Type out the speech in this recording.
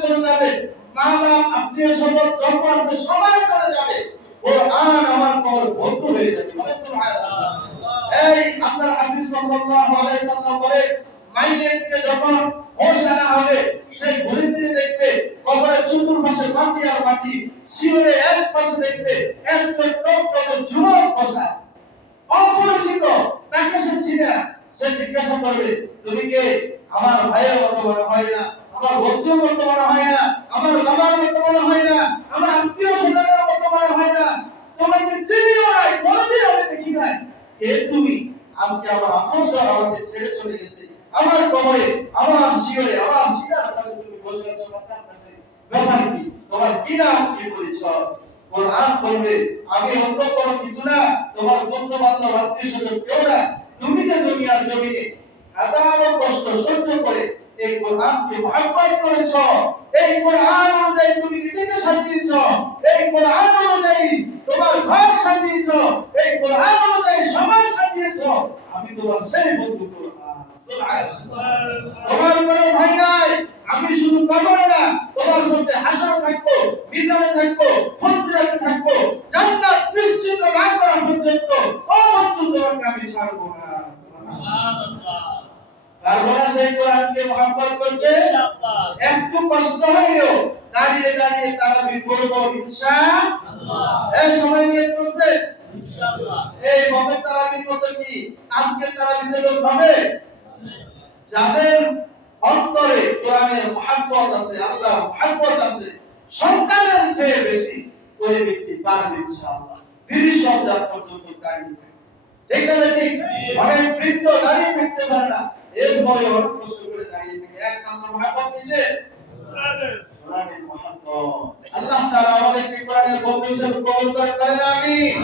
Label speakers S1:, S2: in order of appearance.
S1: চলে যাবে মা বাপ আত্মীয় স্বজন যত আছে, সবাই চলে যাবে। কোরআন আমার কবর বন্ধ হয়ে যাবে। বলে সুবহানাল্লাহ। এই আল্লাহর হাবিব সাল্লাল্লাহু আলাইহি ওয়াসাল্লাম বলে মাইয়েতকে যখন হোশ হবে, সেই ঘুরে ফিরে দেখবে কবরের চতুর্পাশে মাটি আর মাটি শিওরে এক পাশে দেখবে এক টপ টপ যুবক বসা অপরিচিত, তাকে সে চিনে না। সে জিজ্ঞাসা করবে, তুমি কে? আমার ভাই মতো মনে না? আমার বন্ধুর মতো মনে হয় না, আমার বাবার মতো মনে হয় না, আমার আত্মীয় স্বজনের মতো মনে হয় না। তোমাকে চিনিও নাই কোনোদিন আমি দেখি নাই। কে তুমি? আজকে আমার আপনজন আমাকে ছেড়ে চলে গেছে। আমার কবরে, আমার শিওরে আমার শিকার কাছে তুমি আছো মাথার কাছে ব্যাপার কি? তোমার কি নাম, কি পরিচয়? কোরআন বলবে, আমি অন্য কোনো কিছু না, তোমার বন্ধু বান্ধব আত্মীয় স্বজন কেউ না। তুমি যে দুনিয়ার জমিনে হাজারো কষ্ট সহ্য করে এই কোরআনকে মহাব্বত করেছ, এই কোরআন অনুযায়ী তুমি নিজেকে সাজিয়েছ, এই কোরআন অনুযায়ী তোমার ঘর সাজিয়েছ, এই কোরআন অনুযায়ী সমাজ সাজিয়েছ, আমি তোমার সেই বন্ধু তোমার কোনো ভয় নাই, আমি শুধু কবর না, তোমার সাথে হাসর থাকব, মিজানে থাকব ফলসিরাতে থাকব, জান্নাত নিশ্চিত না করা পর্যন্ত, ও বন্ধু, তোমাকে আমি ছাড়বো না
S2: সুবহানাল্লাহ।
S1: পারব না সেই কোরআনকে মহাব্বত করতে একটু কষ্ট হইলেও দাঁড়িয়ে দাঁড়িয়ে তারাবি করব ইনশাআল্লাহ। এই সময় নিয়ে করছে? এই ভবে তারাবির মতো কি? আজকে তারাবিতে লোক হবে যাদের অন্তরে কোরআনের মহাব্বত আছে আল্লাহ মহাব্বত আছে সন্তানের চেয়ে বেশি ওই ব্যক্তি পারবে ইনশাআল্লাহ। তিরিশ সপ্তাহ পর্যন্ত দাঁড়িয়ে থাকে ঠিক আছে ঠিক। অনেক বৃদ্ধ দাঁড়িয়ে এরপরে অনেক প্রশ্ন করে দাঁড়িয়ে থাকে। এক নম্বর মহাব্বত দিয়েছে আল্লাহ তাআলা আমাদেরকে কোরআনের বন্ধু হিসেবে কবুল করে করেন আমিন।